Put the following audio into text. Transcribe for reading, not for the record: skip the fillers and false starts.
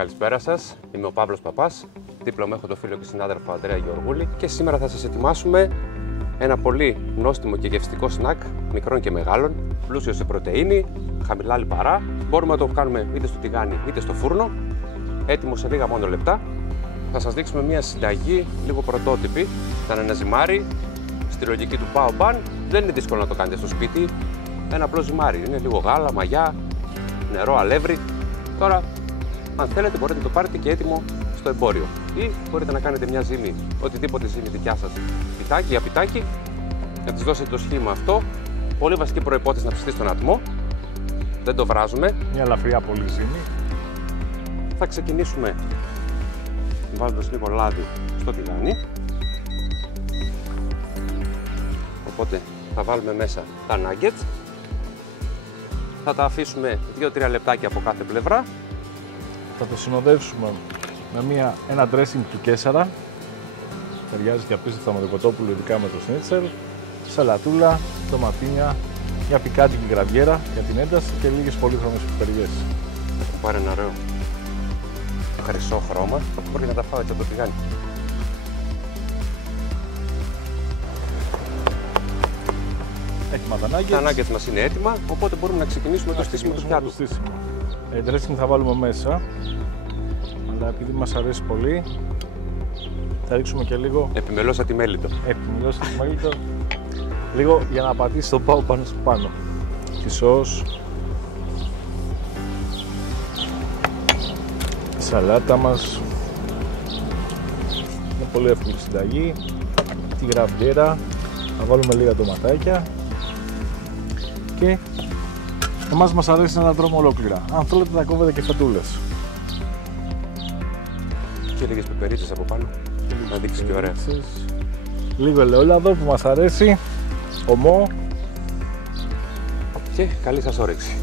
Καλησπέρα σας, είμαι ο Παύλος Παπάς. Δίπλα μου έχω το φίλο και συνάδελφο Ανδρέα Γεωργούλη και σήμερα θα σας ετοιμάσουμε ένα πολύ νόστιμο και γευστικό σνακ μικρών και μεγάλων, πλούσιο σε πρωτεΐνη, χαμηλά λιπαρά. Μπορούμε να το κάνουμε είτε στο τηγάνι είτε στο φούρνο, έτοιμο σε λίγα μόνο λεπτά. Θα σας δείξουμε μια συνταγή λίγο πρωτότυπη. Ήταν ένα ζυμάρι στη λογική του Bao Ban. Δεν είναι δύσκολο να το κάνετε στο σπίτι. Ένα απλό ζυμάρι. Είναι λίγο γάλα, μαγιά, νερό, αλεύρι. Τώρα, αν θέλετε, μπορείτε να το πάρετε και έτοιμο στο εμπόριο. Ή μπορείτε να κάνετε μια ζύμη, οτιδήποτε ζύμη δικιά σας, πιτάκι ή πιτάκι, να της δώσετε το σχήμα αυτό. Πολύ βασική προϋπόθεση να ψηθεί στον ατμό. Δεν το βράζουμε. Μια ελαφριά πολύ ζύμη. Θα ξεκινήσουμε βάζοντας λίγο λάδι στο τηγάνι. Οπότε θα βάλουμε μέσα τα nuggets. Θα τα αφήσουμε 2-3 λεπτάκια από κάθε πλευρά. Θα το συνοδεύσουμε με ένα dressing του Κέσσαρα. Ταιριάζει και απίστευτα με το κοτόπουλο, ειδικά με το σνίτσελ. Σαλατούλα, ντοματίνια, μια πικάντικη γραβιέρα για την ένταση και λίγες πολύχρωμες πιπεριές. Έχω πάρει ένα ωραίο χρυσό χρώμα. Μπορεί να τα φάω έτσι από το τηγάνι. Έτοιμα τα nuggets. Τα nuggets μας είναι έτοιμα, οπότε μπορούμε να ξεκινήσουμε το στήσιμο του πιάτου. Dressing θα βάλουμε μέσα, αλλά επειδή μας αρέσει πολύ, θα ρίξουμε και λίγο επιμελώς ατιμέλιτο. Λίγο για να πατήσει το πάω πάνω στο πάνω. Τη σως, η σαλάτα μας, είναι πολύ εύκολη συνταγή, τη γραβιέρα, θα βάλουμε λίγα ντοματάκια και εμάς μας αρέσει να τα τρώμε ολόκληρα. Αν θέλετε θα κόβετε και φετούλες. Και λίγες πιπερίτσες από πάνω, να δείξει και ωραία. Λίγο ελαιόλαδο που μας αρέσει, ομό. Και καλή σας όρεξη.